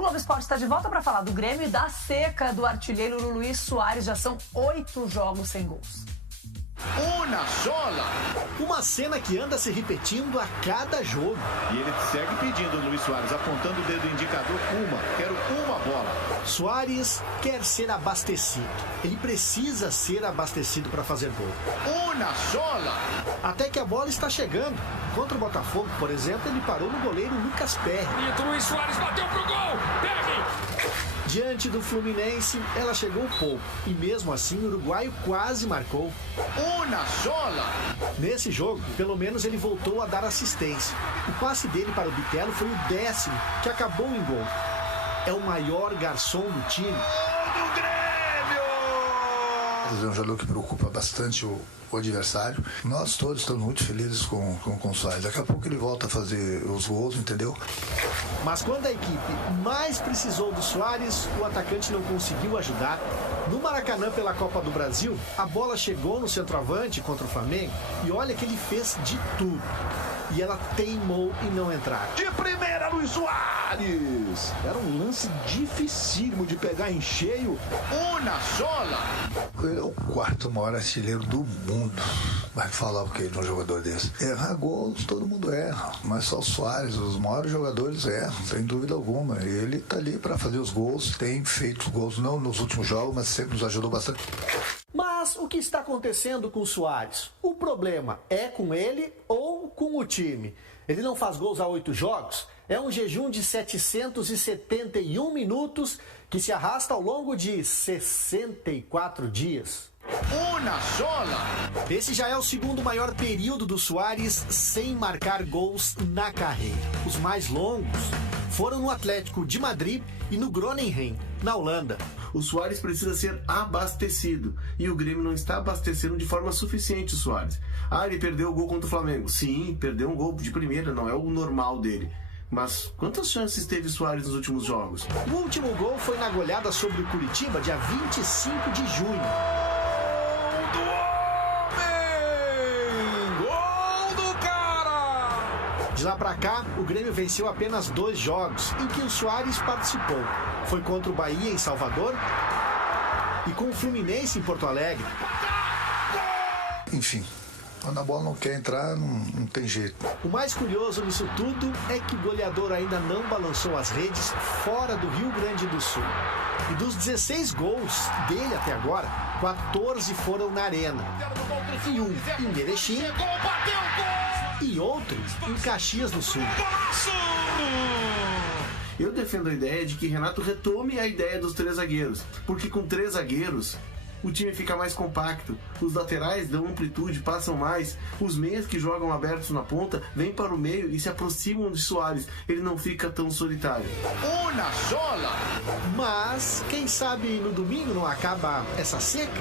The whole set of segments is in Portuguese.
Globo Esporte está de volta para falar do Grêmio e da seca do artilheiro Luiz Soares. Já são 8 jogos sem gols. Uma sola! Uma cena que anda se repetindo a cada jogo. E ele segue pedindo, Luiz Soares, apontando o dedo indicador. Quero uma bola. Soares quer ser abastecido. Ele precisa ser abastecido para fazer gol. Uma sola! Até que a bola está chegando. Contra o Botafogo, por exemplo, ele parou no goleiro Lucas Perry. E o Luiz Soares bateu pro gol! Perry! Diante do Fluminense, ela chegou pouco. E mesmo assim, o uruguaio quase marcou. Uma sola! Nesse jogo, pelo menos ele voltou a dar assistência. O passe dele para o Bitelo foi o 10º, que acabou em gol. É o maior garçom do time. Gol do Grêmio! É um jogador que preocupa bastante o adversário. Nós todos estamos muito felizes com o Soares. Daqui a pouco ele volta a fazer os gols, entendeu? Mas quando a equipe mais precisou do Soares, o atacante não conseguiu ajudar. No Maracanã, pela Copa do Brasil, a bola chegou no centroavante contra o Flamengo e olha que ele fez de tudo. E ela teimou em não entrar. De primeira, Luiz Soares! Era um lance dificílimo de pegar em cheio. Uma sola! Ele é o quarto maior artilheiro do mundo. Vai falar o que de um jogador desse? Errar gols, todo mundo erra. Mas só o Soares, os maiores jogadores erram, sem dúvida alguma. E ele tá ali para fazer os gols. Tem feito os gols, não nos últimos jogos, mas sempre nos ajudou bastante. Mas o que está acontecendo com o Soares? O problema é com ele ou com o time? Ele não faz gols há 8 jogos? É um jejum de 771 minutos que se arrasta ao longo de 64 dias. Uma sola! Esse já é o segundo maior período do Soares sem marcar gols na carreira. Os mais longos foram no Atlético de Madrid e no Groningen, na Holanda. O Soares precisa ser abastecido e o Grêmio não está abastecendo de forma suficiente o Soares. Ele perdeu o gol contra o Flamengo. Sim, perdeu um gol de primeira, não é o normal dele. Mas quantas chances teve Soares nos últimos jogos? O último gol foi na goleada sobre o Curitiba, dia 25 de junho. De lá pra cá, o Grêmio venceu apenas 2 jogos em que o Soares participou. Foi contra o Bahia em Salvador e com o Fluminense em Porto Alegre. Enfim, quando a bola não quer entrar, não tem jeito. O mais curioso nisso tudo é que o goleador ainda não balançou as redes fora do Rio Grande do Sul. E dos 16 gols dele até agora, 14 foram na Arena. E um em Erechim e outro em Caxias do Sul. Eu defendo a ideia de que Renato retome a ideia dos 3 zagueiros, porque com 3 zagueiros o time fica mais compacto, os laterais dão amplitude, passam mais, os meias que jogam abertos na ponta vêm para o meio e se aproximam de Soares, ele não fica tão solitário. Uma sola! Mas, quem sabe no domingo não acaba essa seca?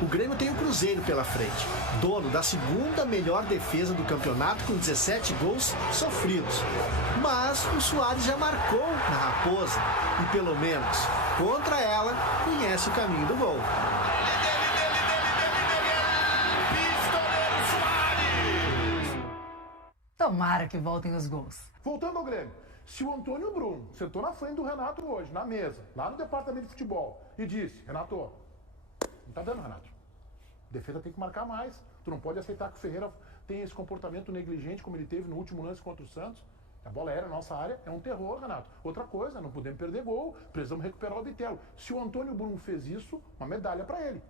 O Grêmio tem o Cruzeiro pela frente, dono da segunda melhor defesa do campeonato com 17 gols sofridos. Mas o Soares já marcou na Raposa e pelo menos contra ela conhece o caminho do gol. Tomara que voltem os gols. Voltando ao Grêmio, se o Antônio Bruno sentou na frente do Renato hoje, na mesa, lá no departamento de futebol, e disse: Renato, não tá dando, Renato. Defesa tem que marcar mais. Tu não pode aceitar que o Ferreira tenha esse comportamento negligente como ele teve no último lance contra o Santos. A bola aérea, nossa área, é um terror, Renato. Outra coisa, não podemos perder gol, precisamos recuperar o Bitelo. Se o Antônio Bruno fez isso, uma medalha para ele.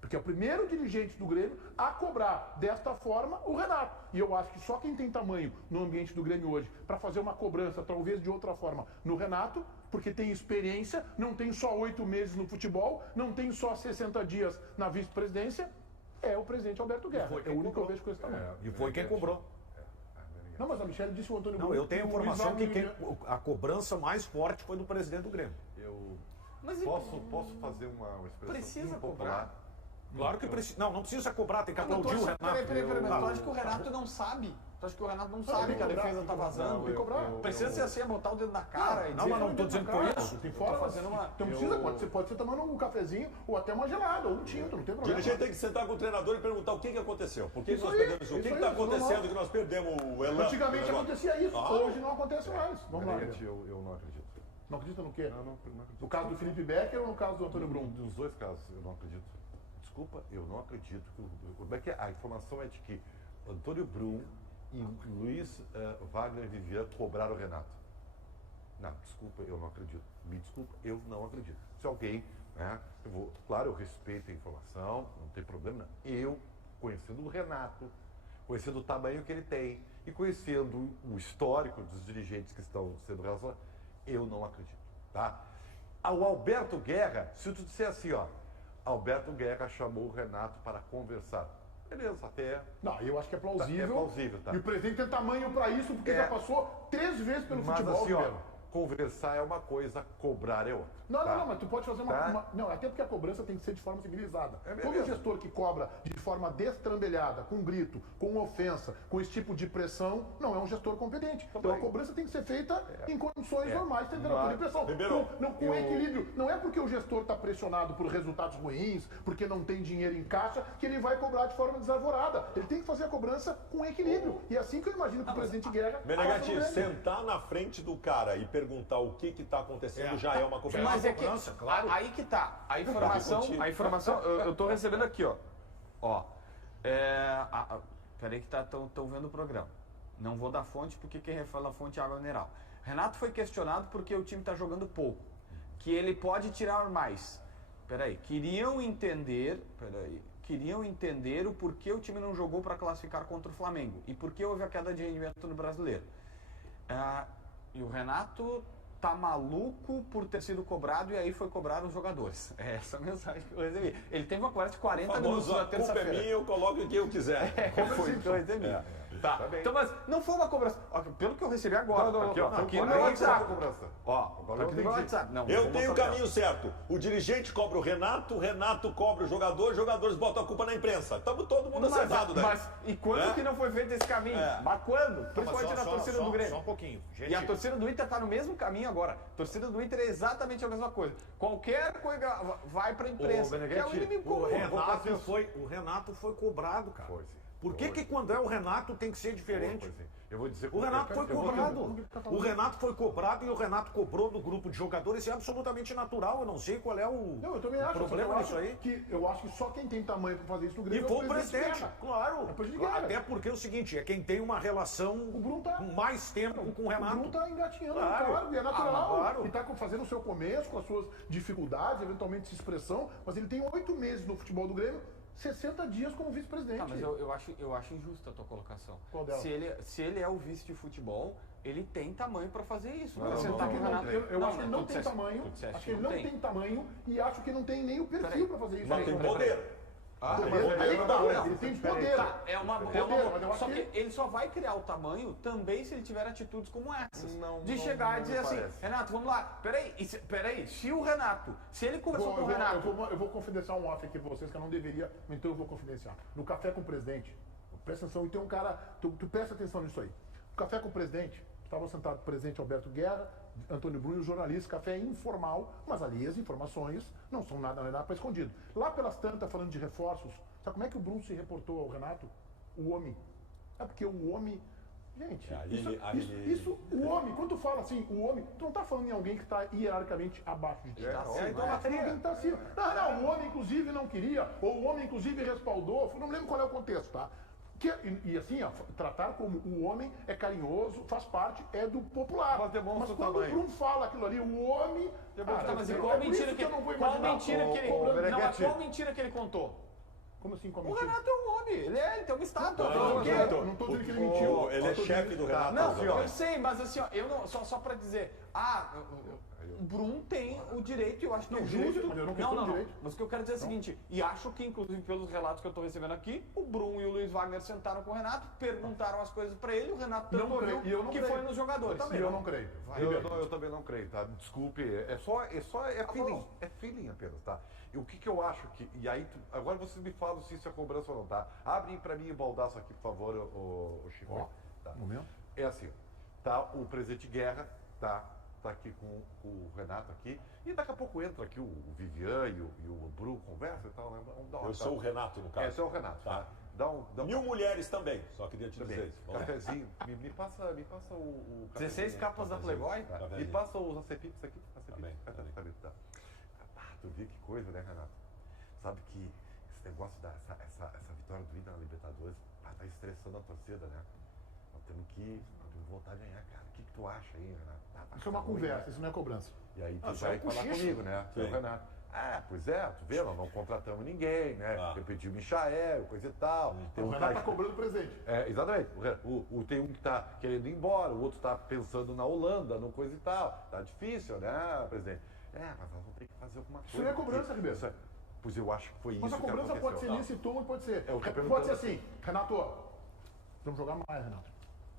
Porque é o primeiro dirigente do Grêmio a cobrar desta forma o Renato. E eu acho que só quem tem tamanho no ambiente do Grêmio hoje para fazer uma cobrança, talvez de outra forma, no Renato, porque tem experiência, não tem só 8 meses no futebol, não tem só 60 dias na vice-presidência, é o presidente Alberto Guerra. É o único que eu vejo com esse tamanho. E foi quem cobrou. Não, mas a Michelle disse o Antônio Não, Bruno. eu tenho informação que a cobrança mais forte foi do presidente do Grêmio. Mas posso fazer uma expressão precisa impopular? cobrar? Claro que precisa. Não precisa cobrar, tem que aplaudir o Renato. Peraí, mas tu acha que o Renato não sabe? Tu acha que o Renato não sabe que a defesa tá vazando? Tem que cobrar. Precisa ser assim, botar o dedo na cara e Não, dizer... mas não tô dizendo que foi isso. Tem fora, fazendo uma... Então precisa, pode ser tomando um cafezinho ou até uma gelada, ou um tinto, não tem O problema. dirigente tem que sentar com o treinador e perguntar o que aconteceu. Por que Isso nós aí, perdemos? O que isso está aí, acontecendo normal. que nós perdemos o elan? Antigamente acontecia isso, hoje não acontece mais. Vamos lá. Eu não acredito. Não acredita no quê? Não acredito. No caso do Felipe Becker ou no caso do Antônio Brum? Nos dois casos, eu não acredito. Desculpa, eu não acredito. Como é que a informação é de que Antônio Brum e Luiz Wagner e Vivian cobraram o Renato? Não, desculpa, eu não acredito. Me desculpa, eu não acredito. Se alguém, né, claro, eu respeito a informação, não tem problema. Eu, conhecendo o Renato, conhecendo o tamanho que ele tem e conhecendo o histórico dos dirigentes que estão sendo relacionados, eu não acredito, tá? O Alberto Guerra, se tu disser assim, ó, Alberto Guerra chamou o Renato para conversar. Beleza, até... Não, eu acho que é plausível. É plausível, tá? E o presidente tem tamanho para isso, porque já passou 3 vezes pelo Mas futebol. assim, ó, conversar é uma coisa, cobrar é outra. Não, tá? não, mas tu pode fazer Não, até porque a cobrança tem que ser de forma civilizada. Todo gestor que cobra de forma destrambelhada, com grito, com ofensa, com esse tipo de pressão, não é um gestor competente. Então a cobrança tem que ser feita em condições normais, temperatura e pressão. Com equilíbrio. Não é porque o gestor está pressionado por resultados ruins, porque não tem dinheiro em caixa, que ele vai cobrar de forma desarvorada. Ele tem que fazer a cobrança com equilíbrio. E é assim que eu imagino que o presidente Guerra... Meneghetti, sentar na frente do cara e perguntar o que está acontecendo já é uma cobrança. Mas é que, claro. Aí que tá. A informação eu tô recebendo aqui, ó. Peraí que estão vendo o programa. Não vou dar fonte, porque quem fala a fonte é água mineral. Renato foi questionado porque o time tá jogando pouco. Que ele pode tirar mais. Queriam entender o porquê o time não jogou para classificar contra o Flamengo. E por que houve a queda de rendimento no Brasileiro. E o Renato tá maluco por ter sido cobrado e aí foi cobrar os jogadores. É essa a mensagem que eu recebi. Ele teve uma conversa de 40 minutos na terça-feira. A culpa é minha, eu coloco o que eu quiser. Foi o que eu recebi. Tá. Então, mas não foi uma cobrança. Pelo que eu recebi agora. Aqui no meu WhatsApp. Aqui no meu WhatsApp. Eu tenho o caminho certo. O dirigente cobra o Renato cobra o jogador, os jogadores botam a culpa na imprensa. Estamos todo mundo acertado daí. Mas e quando que não foi feito esse caminho? Mas quando? Principalmente na torcida do Grêmio. Só um pouquinho. Gente. E a torcida do Inter está no mesmo caminho agora. A torcida do Inter é exatamente a mesma coisa. Qualquer coisa vai para a imprensa. Que é o inimigo comum. O Renato foi cobrado, cara. Por que quando é o Renato tem que ser diferente? Eu vou dizer o Renato foi cobrado. O Renato foi cobrado e o Renato cobrou do grupo de jogadores. Isso é absolutamente natural. Eu não sei qual é o problema disso aí. Eu acho que só quem tem tamanho para fazer isso no Grêmio e foi o presidente. Claro. Até porque é o seguinte, é quem tem uma relação mais tempo com o Renato. O Brum tá engatinhando no cargo, e é natural. E tá fazendo o seu começo, com as suas dificuldades, eventualmente de expressão, mas ele tem 8 meses no futebol do Grêmio, 60 dias como vice-presidente. Mas eu acho injusta a tua colocação. Qual dela? Se ele é o vice de futebol, ele tem tamanho para fazer isso. Eu acho que ele não tem tamanho. Acho que ele não tem tamanho e acho que não tem nem o perfil para fazer isso. Mas tem poder. Ele tem poder. Só que ele só vai criar o tamanho também se ele tiver atitudes como essas. De chegar e dizer assim, Renato, vamos lá. Peraí, se ele conversou com o Renato... Eu vou confidenciar um off aqui pra vocês que eu não deveria, então eu vou confidenciar. No Café com o Presidente, presta atenção, e tem um cara, tu presta atenção nisso aí. No Café com o Presidente, estavam sentados o presidente Alberto Guerra, Antônio Brum e os jornalistas, café informal, mas ali as informações não são nada para escondido. Lá pelas tantas, falando de reforços, sabe como é que o Brum se reportou ao Renato? O homem. É porque o homem... Gente, o homem, quando tu fala assim, o homem, tu não tá falando em alguém que está hierarquicamente abaixo de ti. Não, o homem inclusive não queria, ou o homem inclusive respaldou, não lembro qual é o contexto, tá? E assim, tratar como o homem é carinhoso, faz parte, é do popular. Mas quando o Brum fala aquilo ali, o homem... Mas qual mentira que ele contou? Como assim, o Renato é um homem, ele tem uma estátua. Não tô dizendo que ele mentiu. Ele é chefe do Renato. Não, eu sei, mas assim, só pra dizer, o Brum tem o direito, eu acho que é justo. Mas o que eu quero dizer é o seguinte, e acho que, inclusive, pelos relatos que eu tô recebendo aqui, o Brum e o Luiz Wagner sentaram com o Renato, perguntaram as coisas pra ele, o Renato tanto ouviu que foi nos jogadores. Eu não creio. Eu também não creio, tá? Desculpe, é feeling. É feeling apenas, tá? O que eu acho que... E aí, agora vocês me falam se isso é cobrança ou não, tá? Abrem pra mim o baldaço aqui, por favor, o Chico. Tá. Momento. É assim, tá? O presidente Guerra, tá aqui com o Renato aqui, e daqui a pouco entra aqui o Vivian e o Brum, conversa e tal, né? Eu sou o Renato, no caso. Esse é o Renato, tá? Mil mulheres também, só queria te dizer isso. Cafezinho, me passa o 16 capas da Playboy? Tá. Me passa os acepipes aqui. Tá. Tu viu que coisa, né, Renato? Sabe que esse negócio essa vitória do Inter na Libertadores tá estressando a torcida, né? Nós temos que voltar a ganhar, cara. O que tu acha aí, Renato? Isso é uma conversa, isso não é cobrança. E aí tu vai falar comigo, né? O Renato. Pois é, tu vê, nós não contratamos ninguém, né? Repetiu o Michael, coisa e tal. Tem o Renato tá cobrando presente. Exatamente. Tem um que tá querendo ir embora, o outro tá pensando na Holanda, no coisa e tal. Tá difícil, né, presidente? Mas nós vamos ter que fazer alguma coisa. Isso não é cobrança, Ribeiro. Pois eu acho que foi isso. Mas a cobrança pode ser nesse tom e pode ser. Pode ser assim, Renato, vamos jogar mais, Renato.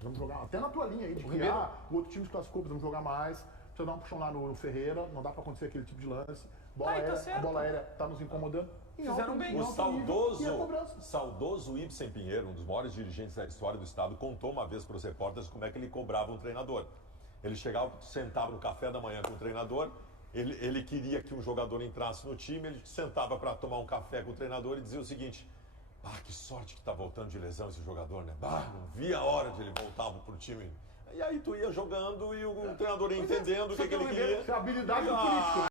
Vamos jogar até na tua linha aí de criar. O outro time se classificou, vamos jogar mais. Precisa dar um puxão lá no Ferreira, não dá pra acontecer aquele tipo de lance. A bola aérea tá nos incomodando. Fizeram bem. O saudoso Ibsen Pinheiro, um dos maiores dirigentes da história do estado, contou uma vez para os repórteres como é que ele cobrava um treinador. Ele chegava, sentava no café da manhã com o treinador, ele queria que um jogador entrasse no time, ele sentava para tomar um café com o treinador e dizia o seguinte: que sorte que tá voltando de lesão esse jogador, né? Não via a hora de ele voltar pro time. E aí tu ia jogando e o treinador ia entendendo o que ele queria. Isso é habilidade do político.